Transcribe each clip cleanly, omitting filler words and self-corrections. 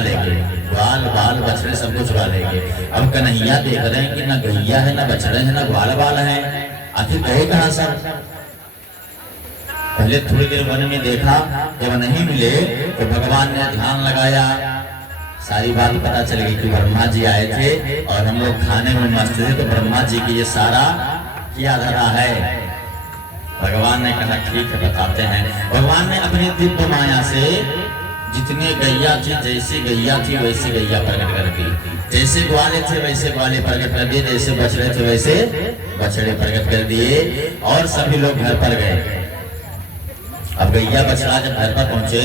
लेंगे, ग्वाल बाल बछड़े सबको चुरा लेंगे। अब कन्हैया देख रहे हैं कि ना गैया है, ना बछड़े हैं, ना ग्वाल बाल है, आखिर गए कहाँ सब। पहले थोड़ी देर वन में देखा, जब नहीं मिले तो भगवान ने ध्यान लगाया, सारी बात पता चल गई कि ब्रह्मा जी आए थे और हम लोग खाने में मस्त थे, तो ब्रह्मा जी की ये सारा क्या धरा है। भगवान ने कहा ठीक है बताते हैं। भगवान ने अपनी दिव्य माया से जितने गैया थी, जैसी गैया थी वैसी गैया प्रकट कर दी, जैसे ग्वाले थे वैसे ग्वाले प्रकट कर दिए, जैसे बछड़े थे वैसे बछड़े प्रकट कर दिए और सभी लोग घर पर गए। अब गैया बछड़ा जब घर पर पहुंचे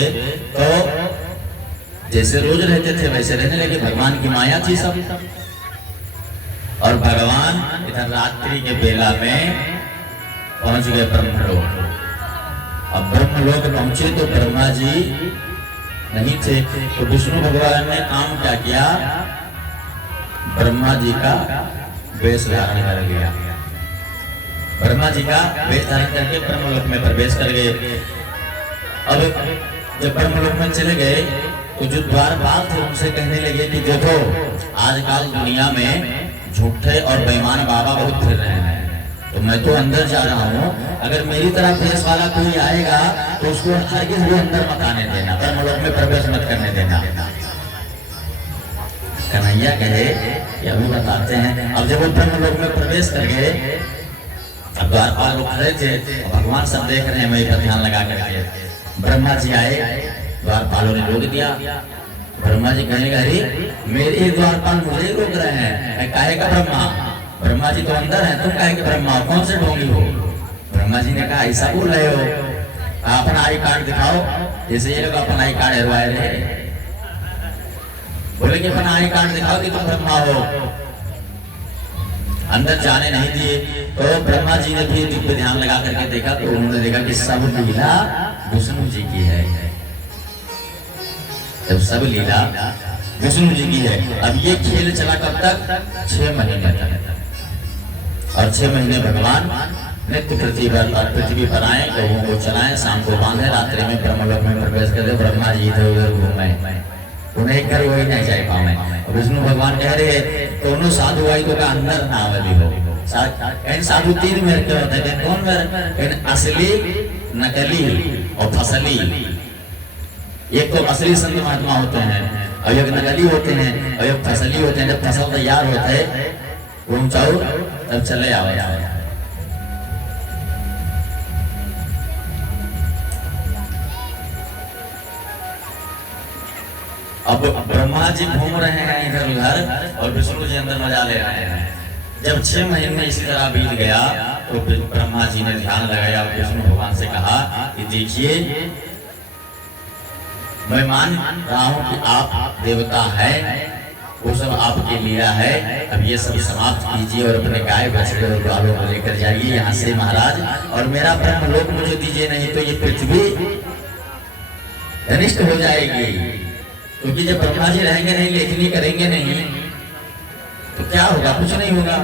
तो जैसे रोज रहते थे वैसे रहने लगे, भगवान की माया थी सब। और भगवान इधर रात्रि के बेला में पहुंच गए ब्रह्मलोक। अब ब्रह्मलोक पहुंचे तो ब्रह्मा जी नहीं थे, तो विष्णु भगवान ने काम क्या किया, ब्रह्मा जी का वेश धारण कर लिया। ब्रह्मा जी का वेश धारण करके ब्रह्मलोक में प्रवेश कर गए। अब जब ब्रह्मलोक में चले गए तो जो द्वारपाल थे उनसे कहने लगे कि देखो आजकल दुनिया में झूठे और बेईमान बाबा बहुत फिर रहे हैं, तो मैं तो अंदर जा रहा हूँ, अगर मेरी तरह फेस वाला कोई आएगा तो उसको हरगिज भी अंदर मत आने देना, ब्रह्मलोक में प्रवेश मत करने देना। कन्हैया कहे कि अभी बताते हैं। अब जब वो ब्रह्मलोक में प्रवेश कर गए, अब द्वारपाल लोग खड़े थे, भगवान सब देख रहे हैं, वही पर ध्यान लगा करके ब्रह्मा जी आए, द्वारपालों ने रोक दिया। ब्रह्मा जी कहने लगे मेरे ही द्वारपाल मुझे ही रोक रहे हैं, काहे का ब्रह्मा, ब्रह्मा जी तो अंदर है, तुम काहे के ब्रह्मा, कौन से ढोंगी हो। ब्रह्मा जी ने कहा ऐसा बोल रहे हो, अपना आई कार्ड दिखाओ, जैसे ये लोग अपना आई कार्ड हरवाए रहे, बोले कि अपना आई कार्ड दिखाओ कि तुम ब्रह्मा हो। अंदर जाने नहीं दिए, तो ब्रह्मा जी ने भी दिव्य ध्यान लगा करके देखा, तो उन्होंने देखा कि सब लीला विष्णु जी की है। जब सब लीला विष्णु जी की है, अब ये खेल चला कब तक, 6 महीने तक। और 6 महीने भगवान नित्य पृथ्वी पर आए, लोगों को चलाएं, शाम को बांधे, रात्रि में ब्रह्मलोक में प्रवेश करते। ब्रह्मा जी इधर उधर घूमे, उन्हें एक घर वही नहीं जाए पावे। विष्णु भगवान कह रहे दोनों साधु आई तो का अंदर ना वाली हो। साधु 3 मेरे के होते हैं, कौन मेरे, असली, नकली और फसली। एक तो असली संत महात्मा होते हैं और एक नकली होते हैं और एक फसली होते हैं। जब फसल तैयार होते है घूम चाहो तब चले आओ। अब ब्रह्मा जी घूम रहे हैं इधर उधर और विष्णु जी अंदर मजा ले रहे हैं। जब 6 महीने इसी तरह बीत गया तो ब्रह्मा जी ने ध्यान लगाया और विष्णु भगवान से कहा कि देखिए मैं मान रहा हूँ कि आप देवता हैं, वो सब आपकी लीला है, अब ये सब समाप्त कीजिए और अपने गाय बछड़े और ग्वालों को लेकर जाइए यहाँ से महाराज, और मेरा ब्रह्मलोक मुझे दीजिए, नहीं तो ये पृथ्वी अनिष्ट हो जाएगी। क्योंकि जब ब्रह्मा जी रहेंगे नहीं, लेखनी करेंगे नहीं, तो क्या होगा, कुछ नहीं होगा।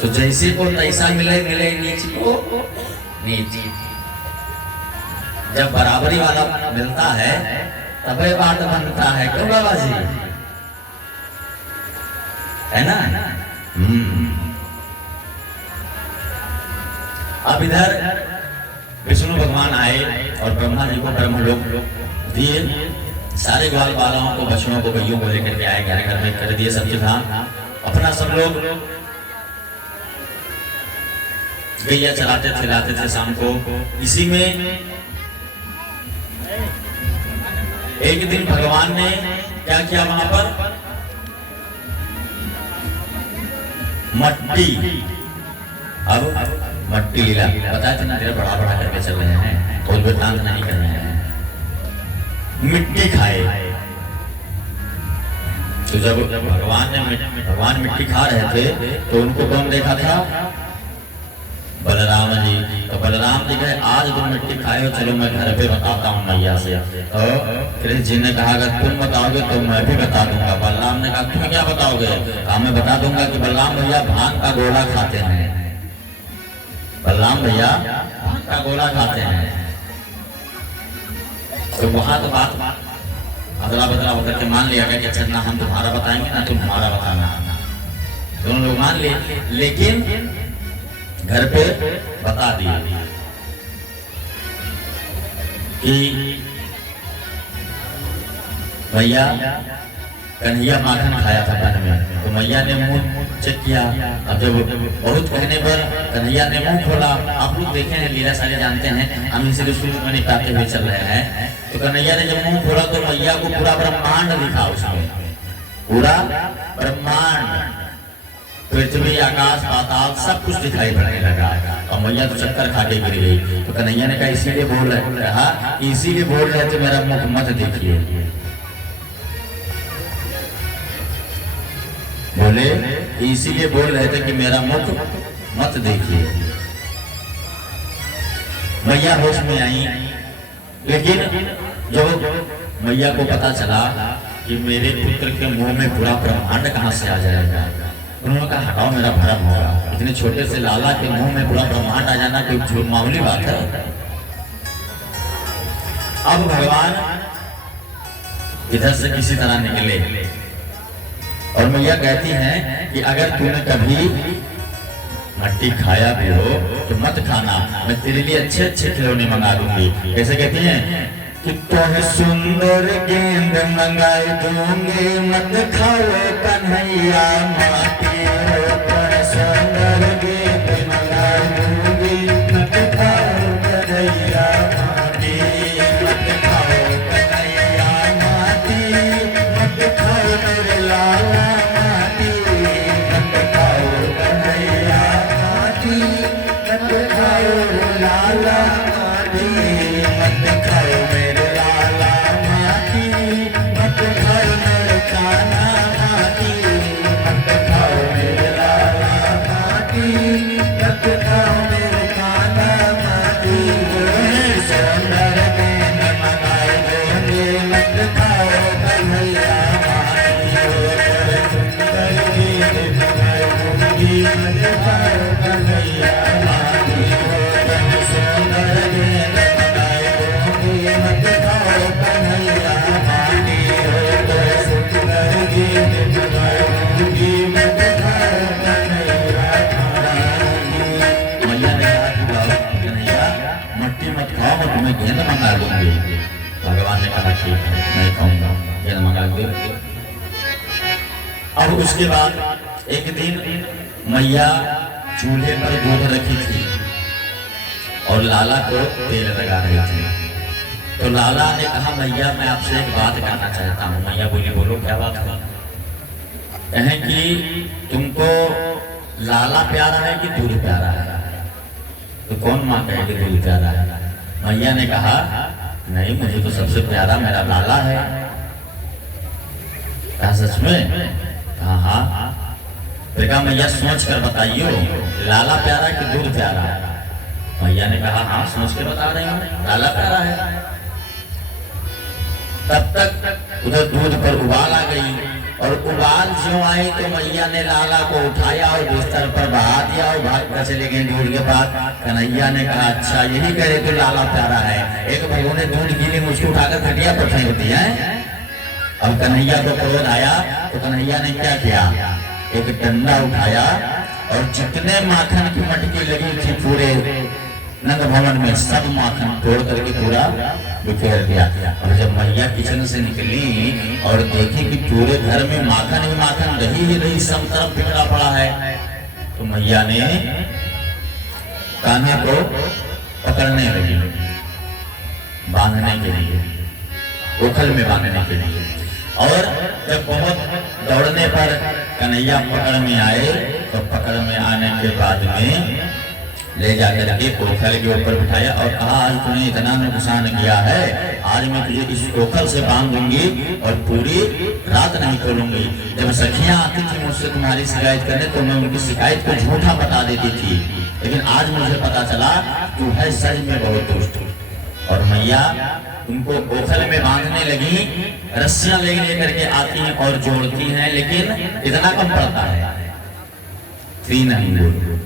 तो जैसे को तैसा मिले मिले, नीच को नीच। जब बराबरी वाला मिलता है तभी बात बनता है, क्यों बाबा जी, है ना। अब इधर विष्णु भगवान आए और ब्रह्मा जी को ब्रह्मलोक दिए, सारे ग्वाल बालाओं को, बछड़ों को, गैयों को लेकर के आए, घर घर में कर दिए सब चीज। अपना सब लोग गैया चलाते थे, लाते थे शाम को। इसी में एक दिन भगवान ने क्या किया, वहां पर मट्टी, अब मट्टी लीला बताया था ना, बड़ा बड़ा करके चल रहे हैं, कोई वृतांत नहीं कर रहे हैं। मिट्टी खाए, तो जब भगवान मिट्टी खा रहे थे तो उनको कौन देखा था, बलराम जी। तो बलराम जी कहे आज तुम मिट्टी खाए हो, चलो मैं घर पे बताता हूँ मैया से। तो कृष्ण जी ने कहा अगर तुम बताओगे तो मैं भी बता दूंगा। बलराम ने कहा तुम क्या बताओगे, कहा मैं बता दूंगा कि बलराम भैया भांग का गोला खाते हैं, बलराम भैया भांग का गोला खाते हैं। तो वहां तो बात पूरा होकर के मान लिया गया कि अच्छा ना हम तुम्हारा बताएंगे ना तुम हमारा बताना। दोनों लोग मान लिए, लेकिन घर पे बता दिया कि भैया कन्हैया माखन खाया था बन में। तो मैया ने मुंह चेक किया। अब जब बहुत कहने पर कन्हैया ने मुंह खोला। आप लोग देखे हैं, लीला सारे जानते हैं, हम इसीलिए शुरू में निकालते हुए चल रहे हैं। तो कन्हैया ने जब मुंह खोला तो मैया को पूरा ब्रह्मांड दिखा, उसमें पूरा ब्रह्मांड, पृथ्वी आकाश पाताल सब कुछ दिखाई पड़ने लगा। और मैया तो चक्कर खा के गिर गई। तो कन्हैया ने कहा इसीलिए बोल रहे, कहा इसीलिए बोल रहे थे मेरा मुख मत देखिए। बोले इसीलिए बोल रहे थे कि मेरा मुख मत देखिए। मैया होश में आई, लेकिन जब मैया को पता चला कि मेरे पुत्र के मुंह में पूरा ब्रह्मांड कहां से आ जाएगा, उन्होंने कहा हटाओ मेरा भरम होगा। इतने छोटे से लाला के मुंह में पूरा ब्रह्मांड आ जाना कोई मामूली बात है। अब भगवान इधर से किसी तरह निकले और मैया कहती हैं कि अगर तूने कभी मट्टी खाया भी हो तो मत खाना, मैं तेरे लिए अच्छे अच्छे खिलौने मंगा दूंगी। कैसे कहती हैं कि तुम्हें सुंदर गेंद मंगाई दूंगी, मत खाओ कन्हैया माटी हो। तुम्हें सुंदर गेंद मंगाई दूंगी, मत खाओ कन्हैया माटी, मत खाओ कन्हैया माटी, मत खाओ मेरे लाला माटी, मत खाओ कन्हैया माटी, मत खाओ लाला माटी, मत खाओ मेरे लाला माटी, मत खाओ मेरे कान्हा माटी, मत खाओ मेरे लाला माटी, मत खाओ मेरे कान्हा माटी। सुंदर गेंद मंगाई दूंगी, मत खाओ कन्हैया माटी, सुंदर गेंद मंगाई दूंगी, मत खाओ कन्हैया माटी, सुंदर गेंद मंगाई दूंगी, मत खाओ कन्हैया माटी, सुंदर गेंद मंगाई दूंगी, मत खाओ कन्हैया माटी। मैया ने कहा कि बाबा कन्हैया मट्टी मत खाओ, मैं तुम्हें गेंद मंगा दूंगी। भगवान ने कहा ठीक है मैं खाऊंगा, गेंद मंगा दूंगी। अब उसके बाद एक दिन मैया चूल्हे पर दूध रखी थी और लाला को तेल लगा रही थी। तो लाला ने कहा मैया मैं आपसे एक बात कहना चाहता हूँ। मैया बोली बोलो क्या बात है। कहें कि तुमको लाला प्यारा है कि दूध प्यारा है। तो कौन माँ कहे कि दूध प्यारा है। मैया ने कहा नहीं मुझे तो सबसे प्यारा मेरा लाला है। कहा सच में? हाँ हाँ। फिर कहा मैया सोच कर बताइयो लाला प्यारा कि दूध प्यारा है। मैया ने कहा हाँ सोच के बता रही हूँ लाला प्यारा है। तब तक उधर दूध पर उबाल आ गई और उबाल जो आई तो मैया ने लाला को उठाया और बिस्तर पर बहा दिया और भाग कर चले गए दूध के पास। कन्हैया ने कहा अच्छा यही कहे तो लाला प्यारा है। एक भाइयों ने दूध गीली मुझको उठाकर खटिया पर फेंक दिया है। अब कन्हैया को क्रोध आया तो कन्हैया ने क्या किया, एक डंडा उठाया और जितने माखन की मटकी लगी थी पूरे नंद भवन में सब माखन तोड़ करके पूरा बिखेर दिया। और जब मैया किचन से निकली और देखी कि पूरे घर में माखन ही माखन रही ही रही, सब तरफ बिखरा पड़ा है, तो मैया ने कान्हे को पकड़ने लगी बांधने के लिए, ओखल में बांधने के लिए। और जब बहुत दौड़ने पर कन्हैया पकड़ में आए तो पकड़ में आने के बाद में ले जाकर के ओखल के ऊपर बिठाया और कहा आज तूने इतना नुकसान किया है, आज मैं तुझे इस ओखल से बांध दूंगी और पूरी रात नहीं खोलूंगी। जब सखियां आती थी मुझसे तुम्हारी शिकायत करने तो मैं उनकी शिकायत को झूठा बता देती थी, लेकिन आज मुझे पता चला तू है सच में बहुत दुष्ट। और मैया उनको ओखल में बांधने लगी, रस्सियां लेकर के आती हैं और जोड़ती हैं, लेकिन इतना कम पड़ता है 3 अंगुल।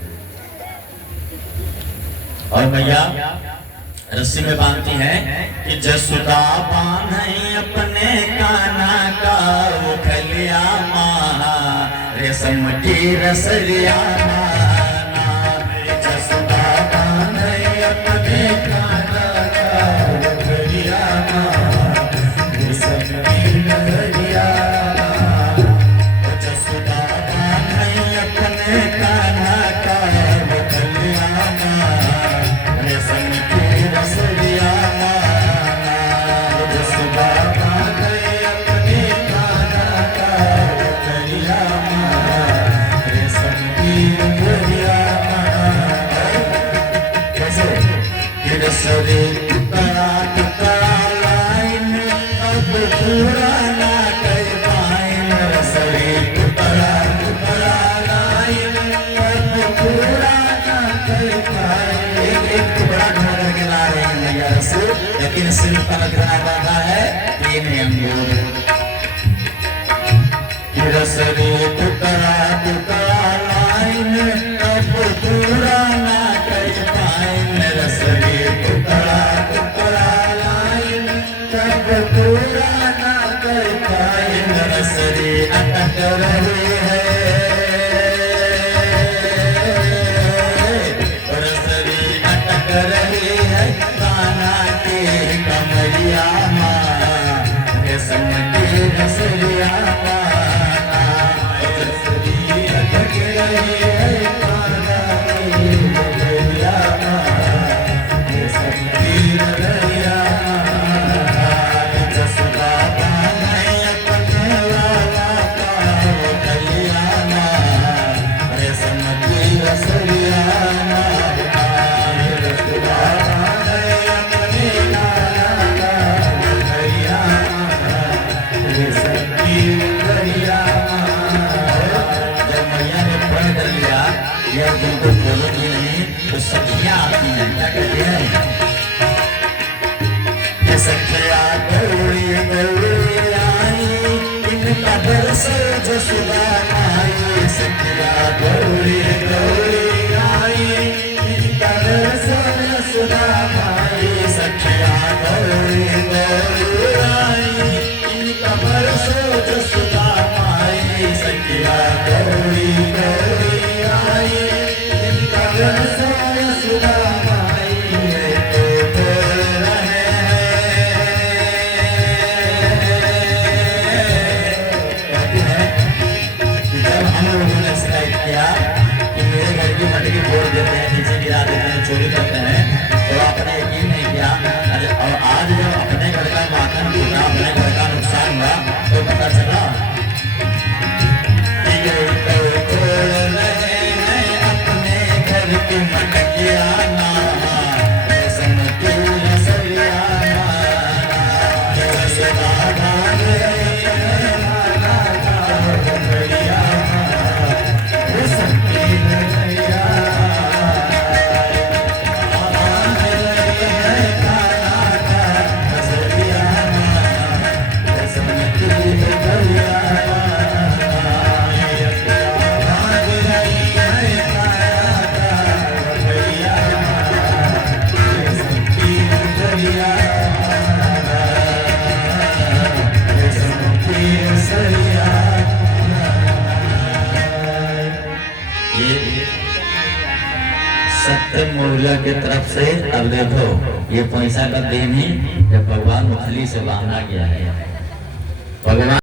और मैया रस्सी में बांधती हैं कि जसुदा बांधे अपने काना वो खलिया माँ रेशम की रसलिया जसुदा बांधे अपने काना का वो खलिया माँ रेशम की रसलिया जसुदा बांधे अपने काना का वो खलिया माँ रेशम की रसलिया जसुदा बांधे अपने काना का वो खलिया माँ रेशम की रसलिया सरे तुकड़ा तुकड़ा लाइन अब पूरा ना कर पाइन सरे तुकड़ा तुकड़ा लाइन अब पूरा ना कर पाइन एक टुकड़ा ढूंढ करके ला रहे हैं मैया रसूल लेकिन सिर्फ का घना बाधा है 3 अंगूर सरे तुकड़ा तुकड़ा लाइन अब पूरा ना कर पाइन सरे टुकड़ा टुकड़ा लाइन कब पूरा ना कर पाइन रसरी अटक रही है रसरी अटक रही है काना की कमरिया माँ रेशम की रसलिया रसरी अटक रही है काना की कमरिया यह तुमको बोलोगी नहीं तो सखियाँ आती हैं क्या कहते हैं ये सखिया गौरी गौरी आई इनका बरस जसुदा आई सखिया गौरी गौरी आई इनका बरस जसुदा आई सखिया गौरी गौरी आई इनका बरस जसुदा आई सखिया गौरी गौरी चोरी करते हैं तो आपने यकीन नहीं किया और आज जब अपने घर का माखन टूटा अपने घर का नुकसान हुआ तो पता चला अपने घर की मटकिया सत्य मौर्य की तरफ से अब देखो ये पैसा का देन ही जब भगवान मुखली से बांधा गया है भगवान